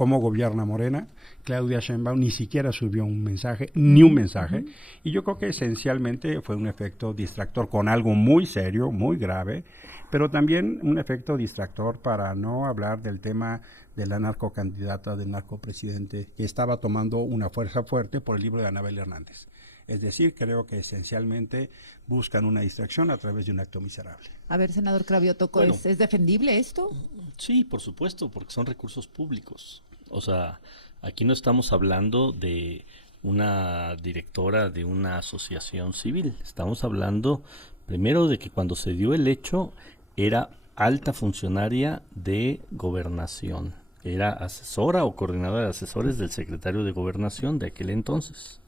cómo gobierna Morena. Claudia Sheinbaum ni siquiera subió un mensaje, ni un mensaje, y yo creo que esencialmente fue un efecto distractor con algo muy serio, muy grave, pero también un efecto distractor para no hablar del tema de la narcocandidata, del narcopresidente, que estaba tomando una fuerza fuerte por el libro de Anabel Hernández. Es decir, creo que esencialmente buscan una distracción a través de un acto miserable. A ver, senador Cravioto, bueno, ¿es defendible esto? Sí, por supuesto, porque son recursos públicos. O sea, aquí no estamos hablando de una directora de una asociación civil. Estamos hablando primero de que cuando se dio el hecho era alta funcionaria de gobernación. Era asesora o coordinadora de asesores del secretario de Gobernación de aquel entonces.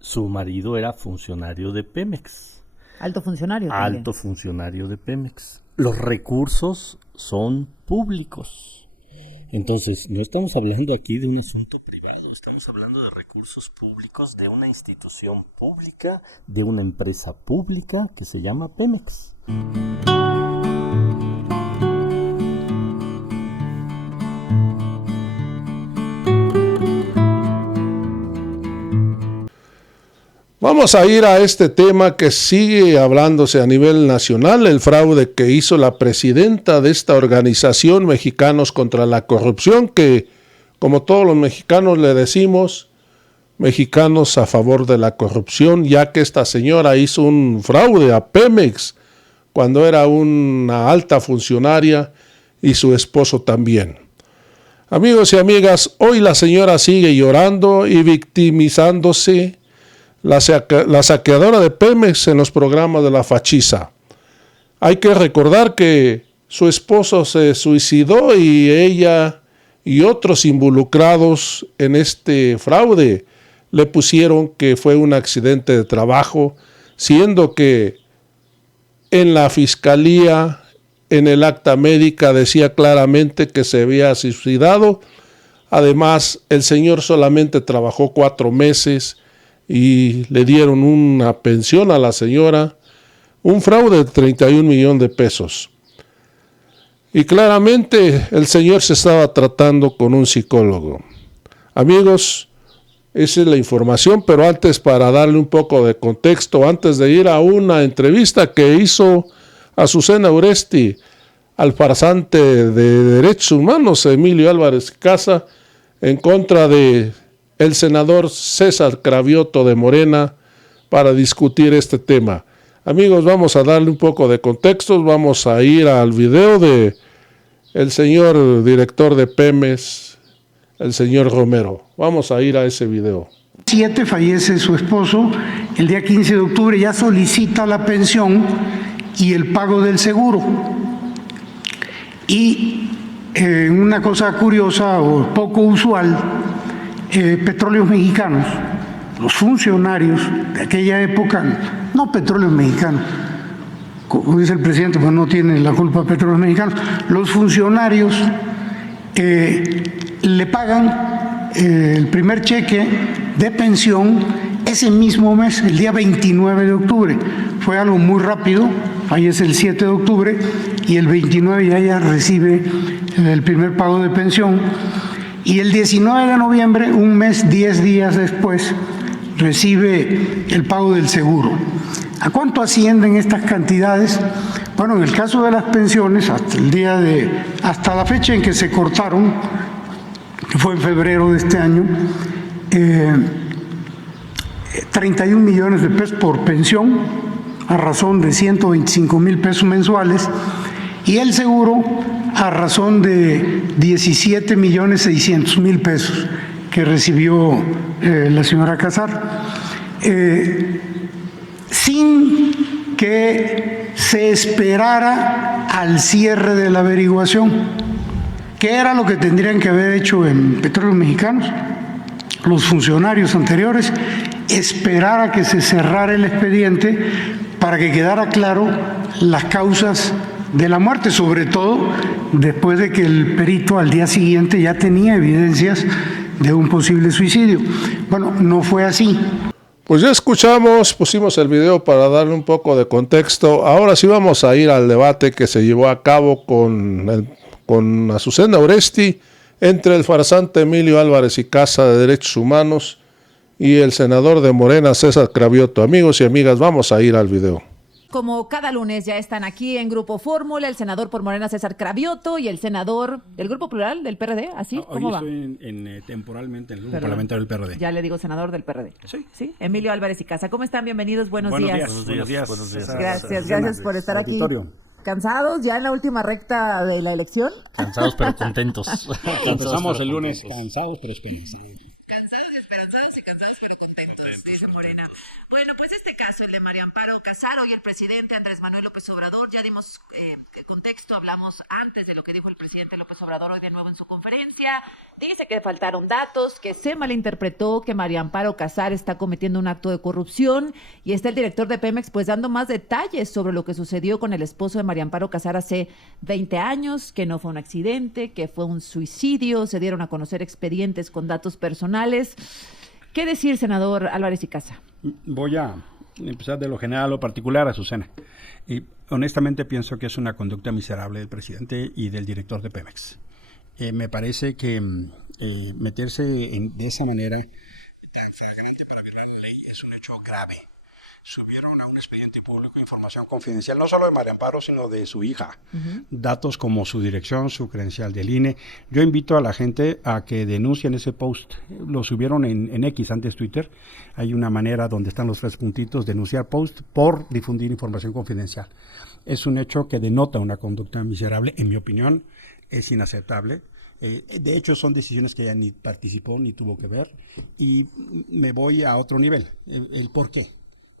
Su marido era funcionario de Pemex. Alto funcionario también. Alto funcionario de Pemex. Los recursos son públicos. Entonces, no estamos hablando aquí de un asunto privado, estamos hablando de recursos públicos de una institución pública, de una empresa pública que se llama Pemex. Vamos a ir a este tema que sigue hablándose a nivel nacional, el fraude que hizo la presidenta de esta organización Mexicanos contra la Corrupción, que como todos los mexicanos le decimos, mexicanos a favor de la corrupción, ya que esta señora hizo un fraude a Pemex cuando era una alta funcionaria y su esposo también. Amigos y amigas, hoy la señora sigue llorando y victimizándose. La saqueadora de Pemex en los programas de la fachiza. Hay que recordar que su esposo se suicidó y ella y otros involucrados en este fraude le pusieron que fue un accidente de trabajo, siendo que en la fiscalía, en el acta médica decía claramente que se había suicidado. Además, el señor solamente trabajó 4 meses y le dieron una pensión a la señora, un fraude de 31 millones de pesos. Y claramente el señor se estaba tratando con un psicólogo. Amigos, esa es la información, pero antes, para darle un poco de contexto, antes de ir a una entrevista que hizo Azucena Uresti al farsante de Derechos Humanos, Emilio Álvarez Casa, en contra de el senador César Cravioto de Morena, para discutir este tema. Amigos, vamos a darle un poco de contexto, vamos a ir al video de el señor director de Pemex, el señor Romero. Vamos a ir a ese video. 7 fallece su esposo, el día 15 de octubre ya solicita la pensión y el pago del seguro. Y una cosa curiosa o poco usual, Petróleos Mexicanos, los funcionarios de aquella época, no Petróleos Mexicanos, como dice el presidente, pues no tiene la culpa Petróleos Mexicanos, los funcionarios le pagan el primer cheque de pensión ese mismo mes, el día 29 de octubre. Fue algo muy rápido, fallece el 7 de octubre y el 29 ya ella recibe el primer pago de pensión. Y el 19 de noviembre, un mes, 10 días después, recibe el pago del seguro. ¿A cuánto ascienden estas cantidades? Bueno, en el caso de las pensiones, hasta la fecha en que se cortaron, que fue en febrero de este año, 31 millones de pesos por pensión, a razón de 125,000 pesos mensuales, y el seguro a razón de 17,600,000 pesos que recibió la señora Casar, sin que se esperara al cierre de la averiguación. ¿Qué era lo que tendrían que haber hecho en Petróleos Mexicanos los funcionarios anteriores? Esperar a que se cerrara el expediente para que quedara claro las causas de la muerte, sobre todo después de que el perito al día siguiente ya tenía evidencias de un posible suicidio. Bueno, no fue así. Pues ya escuchamos, pusimos el video para darle un poco de contexto. Ahora sí vamos a ir al debate que se llevó a cabo con Azucena Uresti entre el farsante Emilio Álvarez y Casa de Derechos Humanos y el senador de Morena, César Cravioto. Amigos y amigas, vamos a ir al video. Como cada lunes ya están aquí en Grupo Fórmula, el senador por Morena César Cravioto y el senador del Grupo Plural del PRD, ¿así? No, ¿Cómo va? Estoy temporalmente en el Grupo Parlamentario del PRD. Ya le digo senador del PRD. Sí. Emilio Álvarez y Casa. ¿Cómo están? Bienvenidos, buenos días. Buenos días. Gracias por estar aquí. ¿Cansados ya en la última recta de la elección? Cansados pero contentos. Empezamos el lunes cansados pero esperanzados. Cansados y esperanzados y cansados pero contentos, dice Morena. Bueno, pues este caso, el de María Amparo Casaro y el presidente Andrés Manuel López Obrador, ya dimos contexto, hablamos antes de lo que dijo el presidente López Obrador hoy de nuevo en su conferencia. Dice que faltaron datos, que se malinterpretó, que María Amparo Casaro está cometiendo un acto de corrupción, y está el director de Pemex pues dando más detalles sobre lo que sucedió con el esposo de María Amparo Casaro hace 20 años, que no fue un accidente, que fue un suicidio, se dieron a conocer expedientes con datos personales. ¿Qué decir, senador Álvarez y Casa? Voy a empezar de lo general a lo particular, Azucena. Y honestamente pienso que es una conducta miserable del presidente y del director de Pemex. Me parece que meterse de esa manera tan flagrante para violar la ley es un hecho grave. Subieron a un expediente público información confidencial, no solo de María Amparo, sino de su hija. Datos como su dirección, su credencial del INE. Yo invito a la gente a que denuncien ese post. Lo subieron en X, antes Twitter. Hay una manera donde están los 3 puntitos, denunciar post por difundir información confidencial. Es un hecho que denota una conducta miserable, en mi opinión, es inaceptable. De hecho, son decisiones que ella ni participó ni tuvo que ver. Y me voy a otro nivel, el por qué.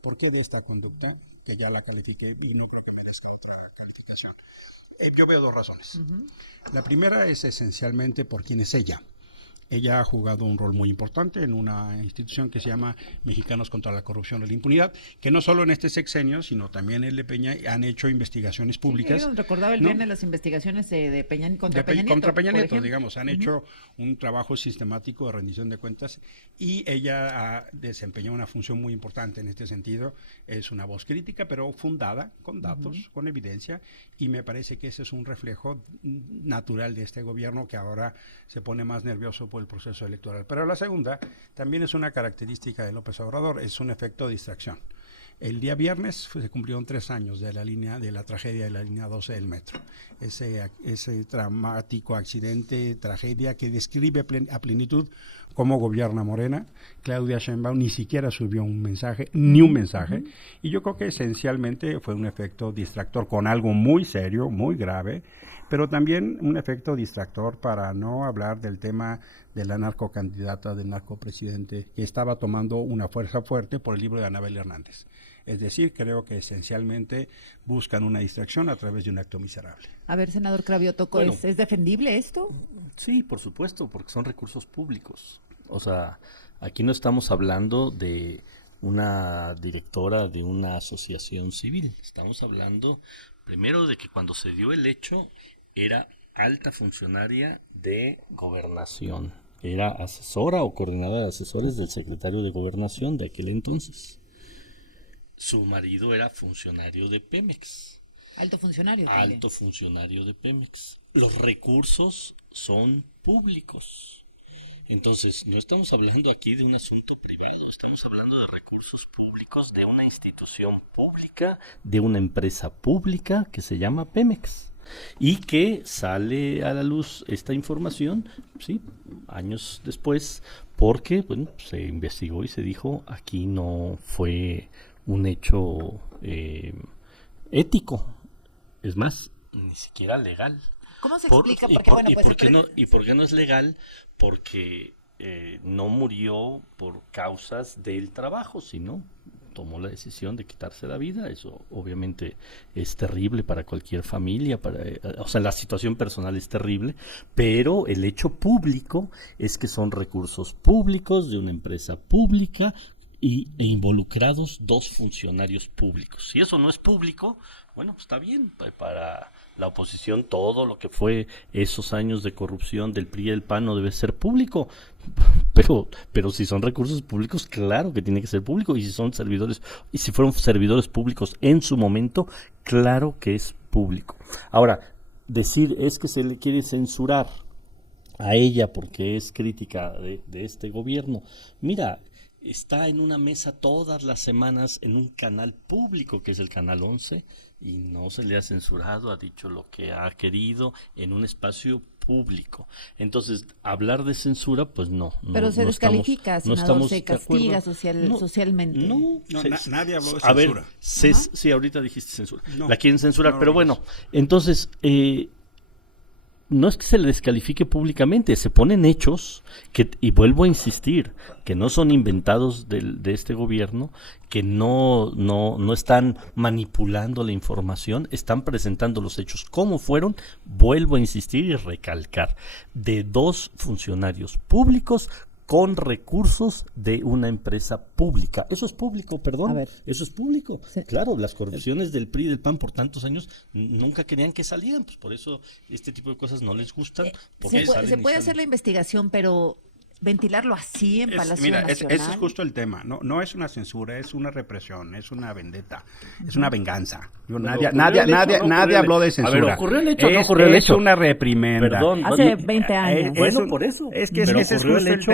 ¿Por qué de esta conducta, que ya la califiqué y no creo que merezca otra calificación? Yo veo 2 razones. La primera es esencialmente por quién es ella. Ella ha jugado un rol muy importante en una institución que se llama Mexicanos contra la Corrupción y la Impunidad, que no solo en este sexenio, sino también en el de Peña, han hecho investigaciones públicas. Sí, recordaba el viernes las investigaciones de Peña contra Peña Nieto. Contra Peña Nieto, digamos, han hecho un trabajo sistemático de rendición de cuentas y ella ha desempeñado una función muy importante en este sentido. Es una voz crítica, pero fundada, con datos, con evidencia, y me parece que ese es un reflejo natural de este gobierno que ahora se pone más nervioso por el proceso electoral. Pero la segunda también es una característica de López Obrador, es un efecto de distracción. El día viernes se cumplieron 3 años de la tragedia de la línea 12 del metro. Ese dramático accidente, tragedia que describe a plenitud cómo gobierna Morena. Claudia Sheinbaum ni siquiera subió ni un mensaje. Y yo creo que esencialmente fue un efecto distractor con algo muy serio, muy grave, pero también un efecto distractor para no hablar del tema de la narcocandidata, del narcopresidente, que estaba tomando una fuerza fuerte por el libro de Anabel Hernández. Es decir, creo que esencialmente buscan una distracción a través de un acto miserable. A ver, senador Cravioto, ¿es defendible esto? Sí, por supuesto, porque son recursos públicos. O sea, aquí no estamos hablando de una directora de una asociación civil. Estamos hablando primero de que cuando se dio el hecho era alta funcionaria de gobernación. Era asesora o coordinadora de asesores del secretario de Gobernación de aquel entonces. Su marido era funcionario de Pemex. Alto funcionario. Alto funcionario de Pemex. Los recursos son públicos. Entonces, no estamos hablando aquí de un asunto privado, estamos hablando de recursos públicos, de una institución pública, de una empresa pública que se llama Pemex. Y que sale a la luz esta información, sí, años después, porque se investigó y se dijo, aquí no fue un hecho ético, es más, ni siquiera legal. ¿Cómo se explica? ¿Y por qué no es legal? Porque no murió por causas del trabajo, sino tomó la decisión de quitarse la vida. Eso obviamente es terrible para cualquier familia, o sea, la situación personal es terrible, pero el hecho público es que son recursos públicos de una empresa pública e involucrados 2 funcionarios públicos. Si eso no es público, bueno, está bien, para la oposición todo lo que fue esos años de corrupción del PRI y el PAN no debe ser público, pero si son recursos públicos, claro que tiene que ser público, y si son servidores, y si fueron servidores públicos en su momento, claro que es público. Ahora, decir es que se le quiere censurar a ella porque es crítica de este gobierno. Mira, está en una mesa todas las semanas en un canal público que es el Canal 11 y no se le ha censurado, ha dicho lo que ha querido en un espacio público. Entonces, hablar de censura, pues no. Pero se descalifica, senador, se castiga socialmente. Nadie habló de censura. A ver, sí, ahorita dijiste censura. No, la quieren censurar, no, pero bueno, entonces, no es que se le descalifique públicamente, se ponen hechos y vuelvo a insistir, que no son inventados de este gobierno, que no están manipulando la información, están presentando los hechos como fueron, vuelvo a insistir y recalcar, de 2 funcionarios públicos con recursos de una empresa pública. Eso es público, perdón. Eso es público. Sí. Claro, las corrupciones del PRI y del PAN por tantos años nunca querían que salieran, pues por eso este tipo de cosas no les gustan. Se puede hacer la investigación, pero ventilarlo así en Palacio Nacional. Ese es justo el tema. No es una censura, es una represión, es una vendetta, es una venganza. Nadie habló de censura. A ver, ¿ocurrió el hecho o no ocurrió el hecho? Es una reprimenda. Perdón, hace 20 años. Bueno, por eso. Es que pero ese es ocurrió justo el hecho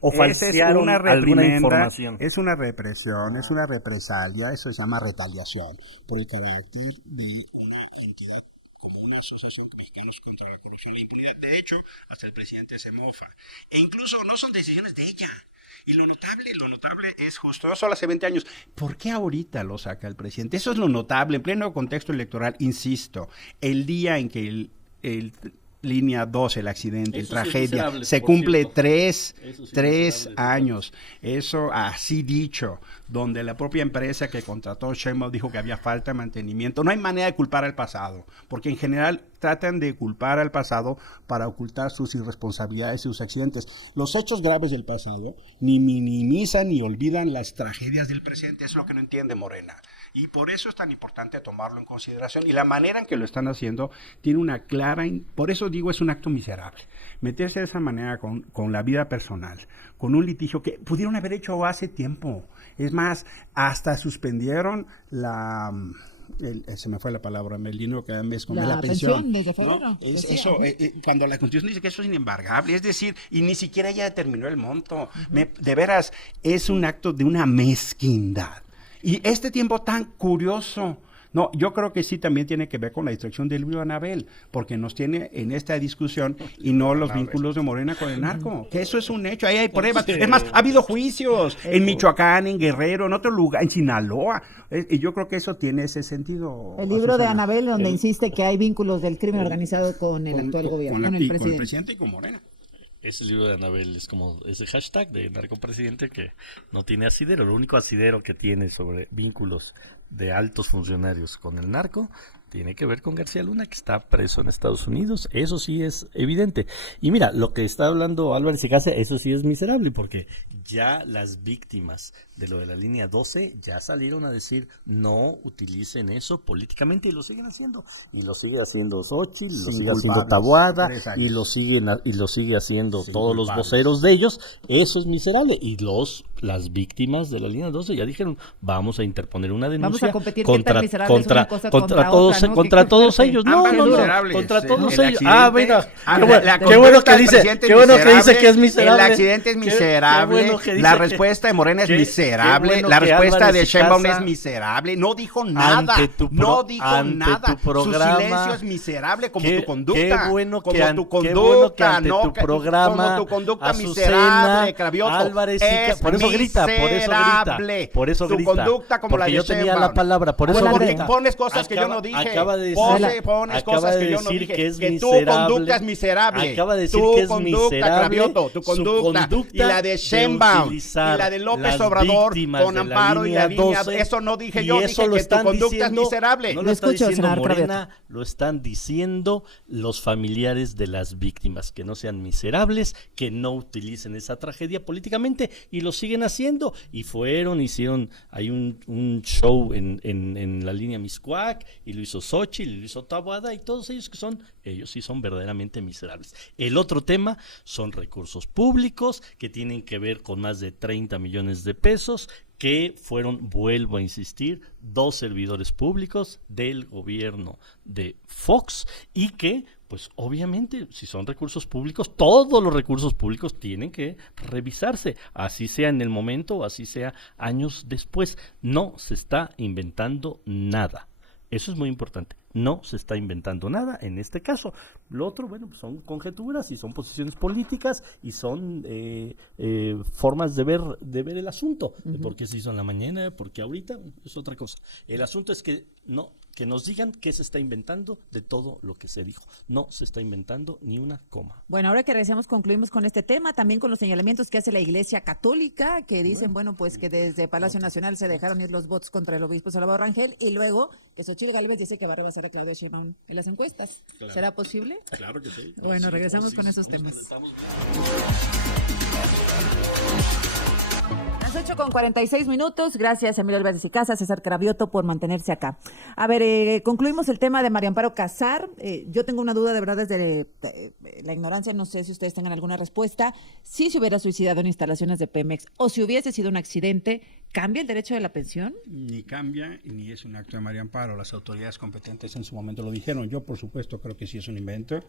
o falsearon alguna información. Es una represión, es una represalia, eso se llama retaliación por el carácter de una entidad como una asociación mexicanos contra la corrupción y la impunidad. De hecho, hasta el presidente se mofa. E incluso no son decisiones de ella. Y lo notable es justo, no solo hace 20 años, ¿por qué ahorita lo saca el presidente? Eso es lo notable, en pleno contexto electoral, insisto, el día en que el línea 2, el accidente, el tragedia, se cumple 3 años, eso así dicho, donde la propia empresa que contrató Sheinbaum dijo que había falta de mantenimiento. No hay manera de culpar al pasado, porque en general tratan de culpar al pasado para ocultar sus irresponsabilidades y sus accidentes. Los hechos graves del pasado ni minimizan ni olvidan las tragedias del presente, eso es lo que no entiende Morena. Y por eso es tan importante tomarlo en consideración. Y la manera en que lo están haciendo tiene una clara... Por eso digo, es un acto miserable. Meterse de esa manera con la vida personal, con un litigio que pudieron haber hecho hace tiempo. Es más, hasta suspendieron se me fue la palabra, el dinero que mes con la pensión desde febrero. ¿No? Cuando la Constitución dice que eso es inembargable, es decir, y ni siquiera ya determinó el monto. De veras, es un acto de una mezquindad. Y este tiempo tan curioso, no, yo creo que sí también tiene que ver con la distracción de Luis Anabel, porque nos tiene en esta discusión y no los vínculos de Morena con el narco, que eso es un hecho, ahí hay pruebas. Es más, ha habido juicios en Michoacán, en Guerrero, en otro lugar, en Sinaloa, y yo creo que eso tiene ese sentido. El libro de Anabel, donde insiste que hay vínculos del crimen organizado con el actual gobierno, con el presidente. Con el presidente y con Morena. Ese libro de Anabel es como ese hashtag de narcopresidente que no tiene asidero. Lo único asidero que tiene sobre vínculos de altos funcionarios con el narco tiene que ver con García Luna, que está preso en Estados Unidos. Eso sí es evidente. Y mira, lo que está hablando Álvarez y Casa, eso sí es miserable, porque ya las víctimas de lo de la línea 12 ya salieron a decir no utilicen eso políticamente, y lo siguen haciendo. Y lo sigue haciendo Xochitl, lo sigue haciendo Taboada, y lo sigue haciendo todos los voceros de ellos. Eso es miserable. Y las víctimas de la línea 12 ya dijeron, vamos a interponer una denuncia. Vamos a competir contra todos, ¿no? Contra todos ellos. No, contra todos ellos. Mira, qué bueno que dice que es miserable. El accidente es miserable. La respuesta de Morena es miserable. La respuesta de Sheinbaum es miserable. No dijo nada. No dijo nada. Su silencio es miserable, como tu conducta. Qué bueno que ante tu programa, como tu conducta miserable, Cravioto. Álvarez, por eso grita. Por eso grita. Tu conducta como la de Sheinbaum. Yo tenía la palabra, por eso grita. Pones cosas que yo no dije. Acaba de decir que es miserable. Tu conducta es miserable. Acaba de decir que es miserable. Cravioto, tu conducta y la de Sheinbaum y la de López Obrador con Amparo y la línea 12, eso no dije yo, dije que tu conducta es miserable. No lo está diciendo Morena, lo están diciendo los familiares de las víctimas, que no sean miserables, que no utilicen esa tragedia políticamente, y lo siguen haciendo. Y hicieron hay un show en la línea Miscuac, y lo hizo Xochitl, y lo hizo Taboada, y todos ellos sí son verdaderamente miserables. El otro tema son recursos públicos que tienen que ver con más de 30 millones de pesos que fueron, vuelvo a insistir, 2 servidores públicos del gobierno de Fox y que, pues obviamente, si son recursos públicos, todos los recursos públicos tienen que revisarse, así sea en el momento o así sea años después. No se está inventando nada. Eso es muy importante. No se está inventando nada en este caso. Lo otro, bueno, pues son conjeturas y son posiciones políticas y son formas de ver el asunto. ¿Por qué se hizo en la mañana? ¿Por qué ahorita? Es otra cosa. El asunto es que nos digan qué se está inventando de todo lo que se dijo. No se está inventando ni una coma. Bueno, ahora que regresemos, concluimos con este tema, también con los señalamientos que hace la Iglesia Católica, que dicen, bueno, pues que desde Palacio Nacional se dejaron ir los votos contra el obispo Salvador Rangel, y luego que Xochitl Gálvez dice que va a rebasar a Claudia Sheinbaum en las encuestas. Claro. ¿Será posible? Claro que sí. Bueno, regresamos con esos temas. Las 8:46. Gracias, Emilio Álvarez y Casa, César Cravioto, por mantenerse acá. A ver, concluimos el tema de María Amparo Casar. Yo tengo una duda, de verdad, desde la ignorancia, no sé si ustedes tengan alguna respuesta. Si se hubiera suicidado en instalaciones de Pemex o si hubiese sido un accidente, ¿cambia el derecho de la pensión? Ni cambia, ni es un acto de María Amparo. Las autoridades competentes en su momento lo dijeron. Yo, por supuesto, creo que sí es un invento.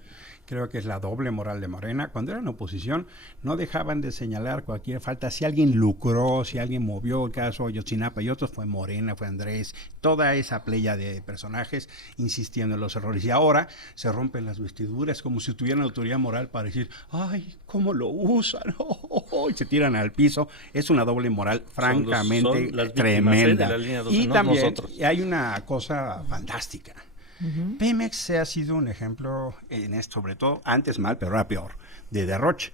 Creo que es la doble moral de Morena. Cuando eran oposición, no dejaban de señalar cualquier falta. Si alguien lucró, si alguien movió el caso Ayotzinapa y otros, fue Morena, fue Andrés, toda esa playa de personajes insistiendo en los errores. Y ahora se rompen las vestiduras como si tuvieran autoridad moral para decir, ay, ¿cómo lo usan? Y se tiran al piso. Es una doble moral, francamente. Son las tremenda. De la línea 12, y no también nosotros. hay una cosa fantástica. Pemex ha sido un ejemplo en esto, sobre todo, antes mal, pero ahora peor, de derroche.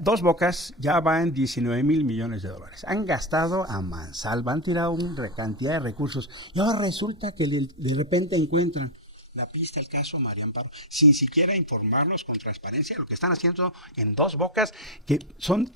Dos Bocas ya va en 19,000 millones de dólares. Han gastado a mansalva, han tirado una cantidad de recursos y ahora resulta que de repente encuentran la pista al caso María Amparo, sin siquiera informarnos con transparencia lo que están haciendo en Dos Bocas, que son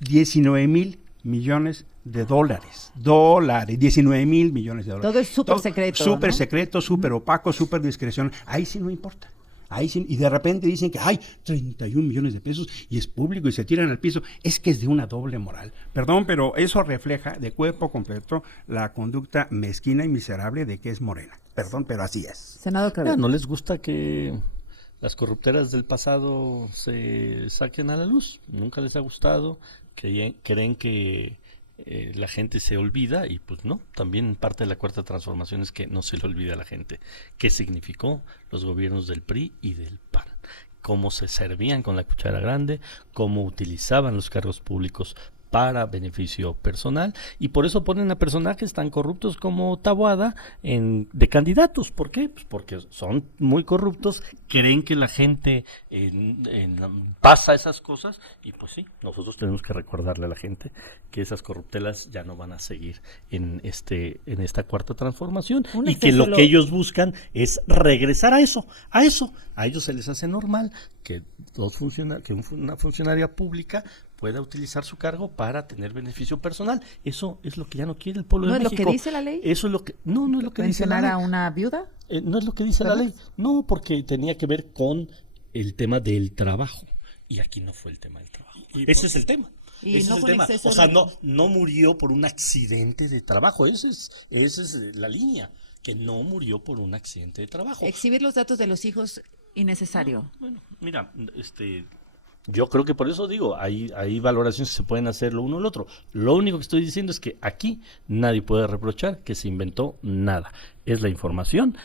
19,000 millones de dólares, 19,000 millones de dólares. Todo es súper secreto. Súper secreto, súper opaco, súper discreción. Ahí sí no importa. Ahí sí, y de repente dicen que hay 31 millones de pesos y es público y se tiran al piso. Es que es de una doble moral. Perdón, pero eso refleja de cuerpo completo la conducta mezquina y miserable de que es Morena. Perdón, pero así es. Senador Cravioto. ¿No les gusta que las corruptelas del pasado se saquen a la luz? Nunca les ha gustado, creen que la gente se olvida y pues no, también parte de la cuarta transformación es que no se le olvida a la gente qué significó los gobiernos del PRI y del PAN, cómo se servían con la cuchara grande, cómo utilizaban los cargos públicos para beneficio personal y por eso ponen a personajes tan corruptos como Taboada de candidatos. ¿Por qué? Pues porque son muy corruptos, creen que la gente pasa esas cosas y pues sí, nosotros tenemos que recordarle a la gente que esas corruptelas ya no van a seguir en esta cuarta transformación y que lo que ellos buscan es regresar a eso. A ellos se les hace normal que una funcionaria pública pueda utilizar su cargo para tener beneficio personal. Eso es lo que ya no quiere el pueblo de México. ¿No es lo que dice la ley? Eso es lo que no es lo que dice la ley. ¿Mencionar a una viuda? No es lo que dice la ley. No, porque tenía que ver con el tema del trabajo. Y aquí no fue el tema del trabajo. Ese es el tema. Y ese no es el fue tema. exceso O sea, no murió por un accidente de trabajo. Esa es la línea. Que no murió por un accidente de trabajo. Exhibir los datos de los hijos, innecesario. Bueno, mira, yo creo que por eso digo, hay valoraciones que se pueden hacer lo uno o lo otro. Lo único que estoy diciendo es que aquí nadie puede reprochar que se inventó nada. Es la información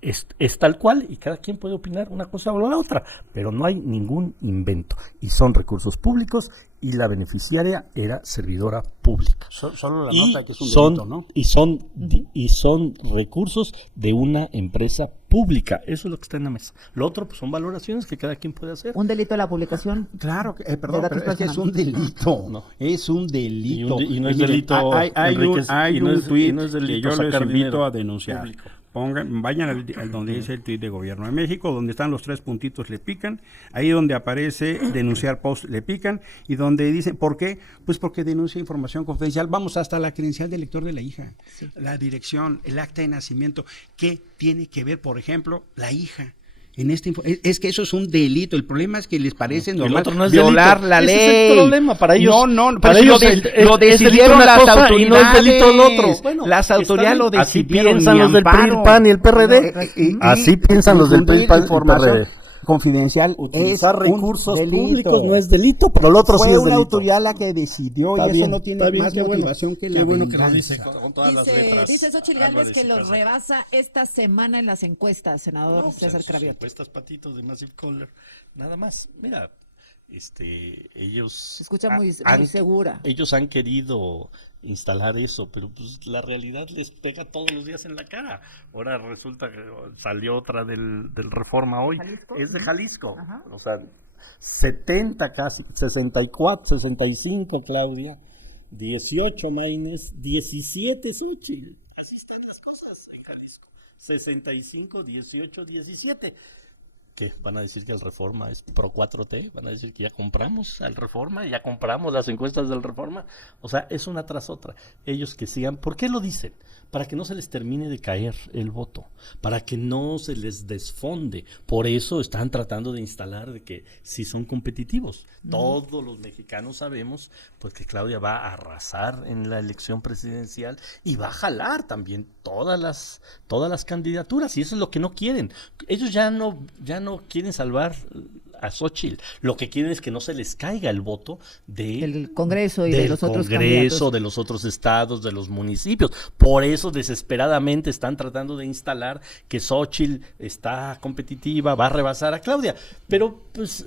es tal cual y cada quien puede opinar una cosa o la otra, pero no hay ningún invento. Y son recursos públicos y la beneficiaria era servidora pública. Solo la nota que es un delito, ¿no? Y son recursos de una empresa pública. Eso es lo que está en la mesa. Lo otro pues, son valoraciones que cada quien puede hacer. ¿Un delito de la publicación? Claro, perdón, pero es que es un delito. No. Es un delito. Y no es delito. Hay un tuit que yo les invito a denunciar. Público. Vayan al donde dice el tuit de Gobierno de México, donde están los 3 puntitos, le pican, ahí donde aparece denunciar post, le pican, y donde dicen, ¿por qué? Pues porque denuncia información confidencial. Vamos hasta la credencial del lector de la hija, la dirección, el acta de nacimiento, ¿qué tiene que ver, por ejemplo, la hija Es que eso es un delito. El problema es que les parece normal otro no es violar delito. la ley. Ese es el problema para ellos. No, para pero ellos lo decidieron una las cosa autoridades. y no es delito el otro. Bueno, las autoridades lo así decidieron. piensan los del PRI, el PAN y el PRD. Así piensan los del PRI, el PAN y el PRD. Confidencial Utilizar es un recursos delito. públicos no es delito, pero el otro Fue sí es una delito. autoridad la que decidió Está y bien, eso no tiene está bien, más qué bueno. motivación que Qué la bueno que lo venganza. dice con todas las letras. Dice Xóchitl Gálvez Álvarez que y los Casa. rebasa esta semana en las encuestas, senador César Sus Cravioto. encuestas, Patito, de Massive Caller, nada más. Mira, ellos Se escucha muy han- segura. ellos han querido instalar eso, pero pues la realidad les pega todos los días en la cara. Ahora resulta que salió otra del Reforma hoy, ¿Jalisco? es de Jalisco, Ajá. o sea, 70 casi, 64, 65 Claudia, 18 Maínez, 17 Xóchitl. Así están las cosas en Jalisco. 65, 18, 17. ¿Qué? ¿Van a decir que el Reforma es pro 4T? ¿Van a decir que ya compramos al Reforma? ¿Ya compramos las encuestas del Reforma? O sea, es una tras otra. Ellos que sigan. ¿Por qué lo dicen? Para que no se les termine de caer el voto. Para que no se les desfonde. Por eso están tratando de instalar de que sí son competitivos. Todos los mexicanos sabemos pues que Claudia va a arrasar en la elección presidencial y va a jalar también todas las candidaturas. Y eso es lo que no quieren. Ellos ya no quieren salvar a Xóchitl. Lo que quieren es que no se les caiga el voto Del Congreso y de del los otros Congreso, candidatos. de los otros estados, de los municipios. Por eso desesperadamente están tratando de instalar que Xóchitl está competitiva, va a rebasar a Claudia. Pero pues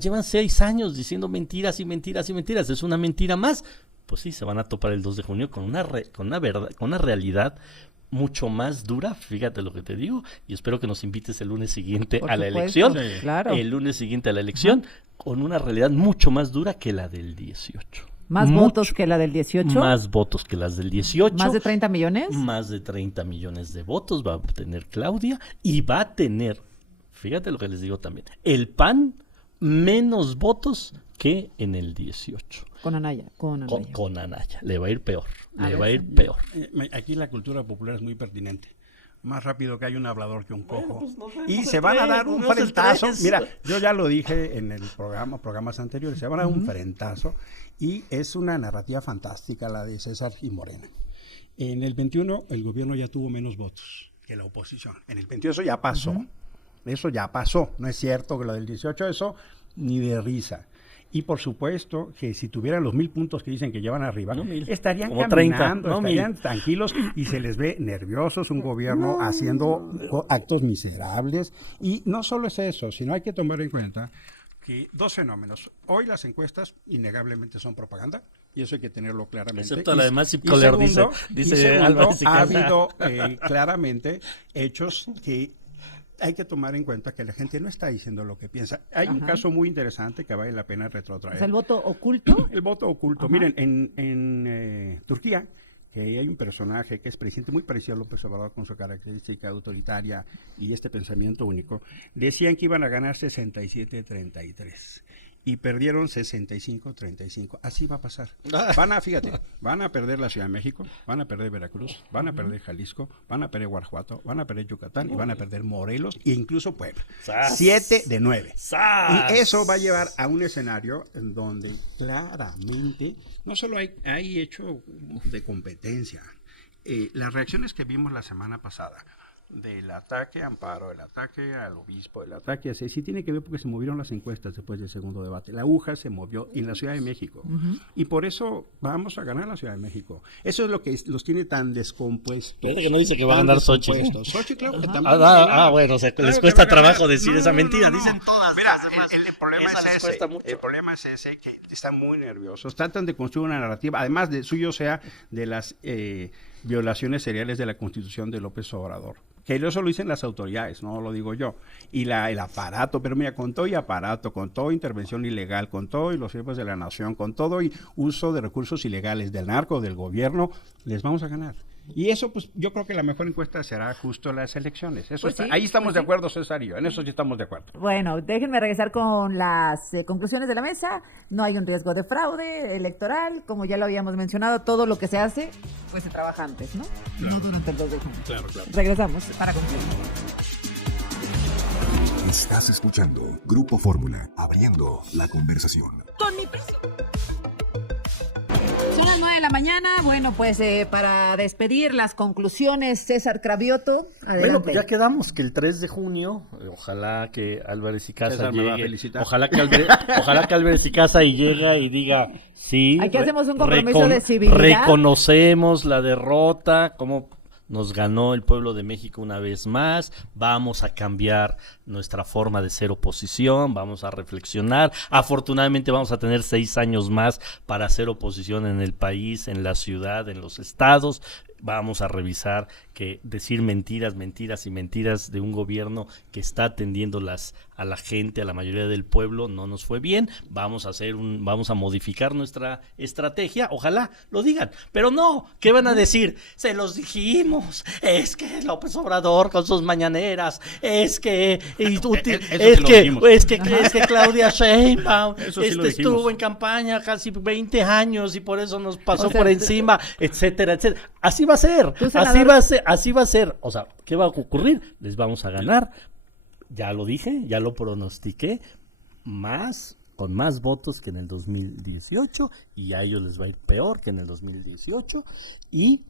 llevan 6 años diciendo mentiras y mentiras y mentiras. Es una mentira más. Pues sí, se van a topar el 2 de junio con una verdad, con una realidad mucho más dura, fíjate lo que te digo, y espero que nos invites el lunes siguiente Por a la supuesto, elección, sí, claro. el lunes siguiente a la elección, con una realidad mucho más dura que la del 18. ¿Más votos que la del 18? Más votos que las del 18. ¿Más de 30 millones? Más de 30 millones de votos va a obtener Claudia y va a tener, fíjate lo que les digo también, el PAN menos votos que en el 18. Con Anaya. Con Anaya. Le va a ir peor. A Le ver, va a ir señor. peor. Aquí la cultura popular es muy pertinente. Más rápido que hay un hablador que un cojo. pues nos vemos Y el se van a 3, dar nos un vemos el frentazo. 3. Mira, yo ya lo dije en el programas anteriores, se van a dar un frentazo. Y es una narrativa fantástica la de César y Morena. En el 21 el gobierno ya tuvo menos votos que la oposición. En el 21 eso ya pasó. Eso ya pasó. No es cierto que lo del 18 eso ni de risa. Y por supuesto que si tuvieran los 1000 puntos que dicen que llevan arriba, No 1000, estarían como caminando, 30, no estarían 1000. tranquilos y se les ve nerviosos, un gobierno haciendo actos miserables. Y no solo es eso, sino hay que tomar en cuenta que 2 fenómenos. Hoy las encuestas innegablemente son propaganda y eso hay que tenerlo claramente. Excepto la de Massive y Caller, segundo, dice Álvarez y ha Casa. habido claramente hechos que hay que tomar en cuenta que la gente no está diciendo lo que piensa. Hay un caso muy interesante que vale la pena retrotraer. O sea, el voto oculto. El voto oculto. Ajá. Miren, en Turquía, que hay un personaje que es presidente muy parecido a López Obrador con su característica autoritaria y este pensamiento único, decían que iban a ganar 67-33 y perdieron 65-35. Así va a pasar. Van a perder la Ciudad de México, van a perder Veracruz, van a perder Jalisco, van a perder Guanajuato, van a perder Yucatán y van a perder Morelos e incluso Puebla. ¡Sas! 7 de 9. ¡Sas! Y eso va a llevar a un escenario en donde claramente no solo hay hecho de competencia. Las reacciones que vimos la semana pasada del ataque a Amparo, el ataque al obispo, el ataque a Ceci, tiene que ver porque se movieron las encuestas después del segundo debate. La aguja se movió en la Ciudad de México. Y por eso vamos a ganar la Ciudad de México. Eso es lo que los tiene tan descompuestos. Fíjate que no dice que va a ganar Xóchitl. Xochitl, claro que también. Bueno, o sea, Claro les que cuesta va a ganar. trabajo decir No, esa no, mentira. no. Dicen todas. Mira, las demás. el problema Esa es les ese. cuesta mucho. El problema es ese, que están muy nerviosos. Tratan de construir una narrativa, además de suyo sea de las violaciones seriales de la Constitución de López Obrador. Que eso lo dicen las autoridades, no lo digo yo. Y el aparato, pero mira, con todo y aparato, con todo intervención ilegal, con todo y los siervos de la nación, con todo y uso de recursos ilegales del narco, del gobierno, les vamos a ganar. Y eso, pues, yo creo que la mejor encuesta será justo las elecciones. Eso Pues sí, ahí estamos pues de sí. acuerdo, César y yo. En eso sí estamos de acuerdo. Bueno, déjenme regresar con las conclusiones de la mesa. No hay un riesgo de fraude electoral, como ya lo habíamos mencionado, todo lo que se hace, pues se trabaja antes, ¿no? No durante el 2 de junio. Claro, claro. Regresamos para concluir. Estás escuchando Grupo Fórmula, abriendo la conversación. Son las 9 de la mañana. Bueno, pues para despedir las conclusiones, César Cravioto. Adelante. Bueno, pues ya quedamos que el 3 de junio, ojalá que Álvarez y Casa César me va a llegue, felicitar. ojalá que Álvarez y Casa y llega y diga, sí, Aquí hacemos un compromiso de civilidad. reconocemos la derrota, como nos ganó el pueblo de México una vez más, vamos a cambiar nuestra forma de ser oposición, vamos a reflexionar, afortunadamente vamos a tener 6 años más para hacer oposición en el país, en la ciudad, en los estados, vamos a revisar que decir mentiras y mentiras de un gobierno que está atendiendo a la gente, a la mayoría del pueblo, no nos fue bien, vamos a modificar nuestra estrategia, ojalá lo digan, pero no, ¿qué van a decir? Se los dijimos, es que López Obrador con sus mañaneras, es que Claudia Sheinbaum estuvo en campaña casi 20 años y por eso nos pasó por encima, etcétera, etcétera. Así va a ser, así va a ser. O sea, ¿qué va a ocurrir? Les vamos a ganar. Ya lo dije, ya lo pronostiqué, con más votos que en el 2018 y a ellos les va a ir peor que en el 2018 y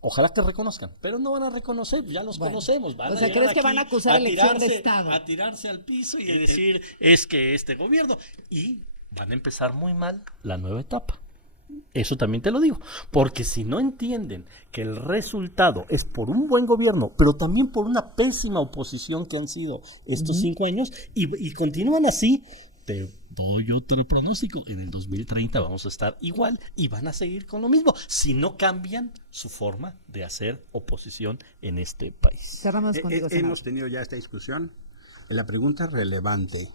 ojalá que reconozcan, pero no van a reconocer, ya los conocemos. O sea, ¿crees que van a acusar elección de Estado? A tirarse al piso y a decir, es que este gobierno, y van a empezar muy mal la nueva etapa. Eso también te lo digo, porque si no entienden que el resultado es por un buen gobierno, pero también por una pésima oposición que han sido estos 5 años, y continúan así, te doy otro pronóstico, en el 2030 vamos a estar igual y van a seguir con lo mismo, si no cambian su forma de hacer oposición en este país. Cerramos contigo, Hemos tenido ya esta discusión. La pregunta relevante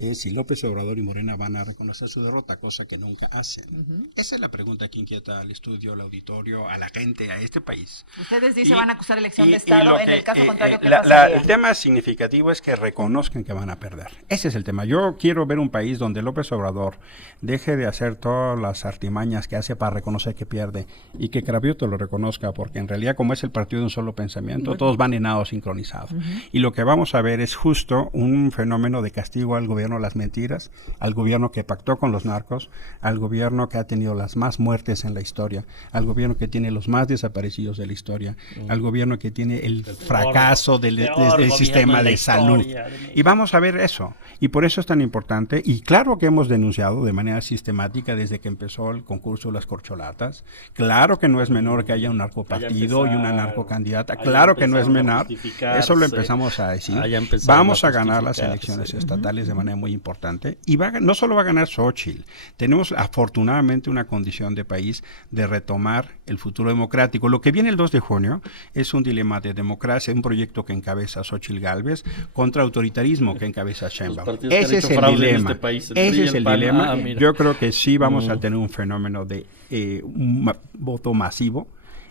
es si López Obrador y Morena van a reconocer su derrota, cosa que nunca hacen. Esa es la pregunta que inquieta al estudio, al auditorio, a la gente, a este país. Ustedes dicen van a acusar elección de Estado, en el caso contrario, ¿qué el tema significativo es que reconozcan que van a perder. Ese es el tema. Yo quiero ver un país donde López Obrador deje de hacer todas las artimañas que hace para reconocer que pierde y que Cravioto lo reconozca, porque en realidad como es el partido de un solo pensamiento, todos van en nado sincronizados. Y lo que vamos a ver es justo un fenómeno de castigo al gobierno las mentiras, al gobierno que pactó con los narcos, al gobierno que ha tenido las más muertes en la historia, al gobierno que tiene los más desaparecidos de la historia, al gobierno que tiene el fracaso del sistema de salud. Y vamos a ver eso. Y por eso es tan importante, y claro que hemos denunciado de manera sistemática desde que empezó el concurso de las corcholatas, claro que no es menor que haya un narcopartido y una narcocandidata, claro que no es menor, eso lo empezamos a decir. Vamos a ganar las elecciones estatales de manera muy importante, y no solo va a ganar Xóchitl, tenemos afortunadamente una condición de país de retomar el futuro democrático. Lo que viene el 2 de junio es un dilema de democracia, un proyecto que encabeza Xóchitl Gálvez contra autoritarismo que encabeza Sheinbaum. Ese es el dilema. Ese es el dilema. Yo creo que sí vamos a tener un fenómeno de un voto masivo,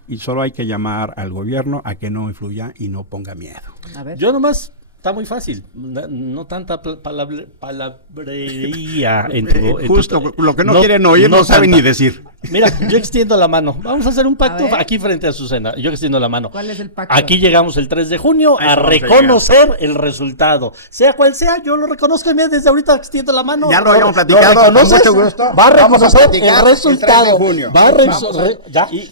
y solo hay que llamar al gobierno a que no influya y no ponga miedo. A ver. Yo nomás, está muy fácil, no tanta palabrería justo lo que no quieren oír no saben ni decir. Mira, yo extiendo la mano, vamos a hacer un pacto aquí frente a Azucena, yo extiendo la mano. ¿Cuál es el pacto? Aquí llegamos el 3 de junio a reconocer el resultado, sea cual sea, yo lo reconozco y mira, desde ahorita extiendo la mano. Ya lo habíamos platicado, con mucho gusto. Va a reconocer el resultado.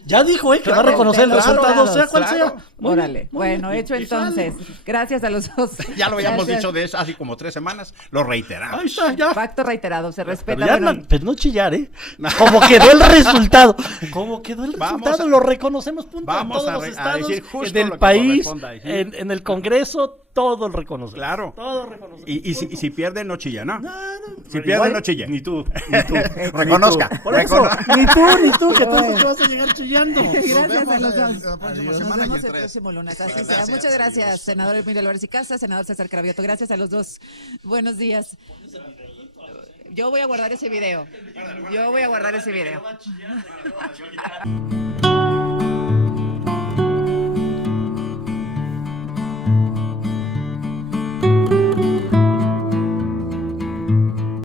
Ya dijo que va a reconocer el resultado, sea cual sea. Órale, bueno, hecho entonces. Gracias a los dos. Ya lo habíamos dicho de eso hace como 3 semanas, lo reiteramos. Ahí está, ya. Pacto reiterado, se respeta. Pero no chillar, Como quedó el resultado. Lo reconocemos, punto. Vamos todos a los estados, decir justo en el país, en el Congreso, todo lo reconocemos. Claro. Todo reconocemos. Y si pierde, no chilla, ¿no? Si pero pierde, no chilla. Ni tú. Reconozca. Por eso, ni tú, que tú vas a llegar chillando. Gracias a los dos. La próxima Nos semana vemos y el próximo lunes. Así sea. Muchas gracias, senador Emilio Álvarez y Casa, senador César Cravioto. Gracias a los dos. Buenos días. Yo voy a guardar ese video.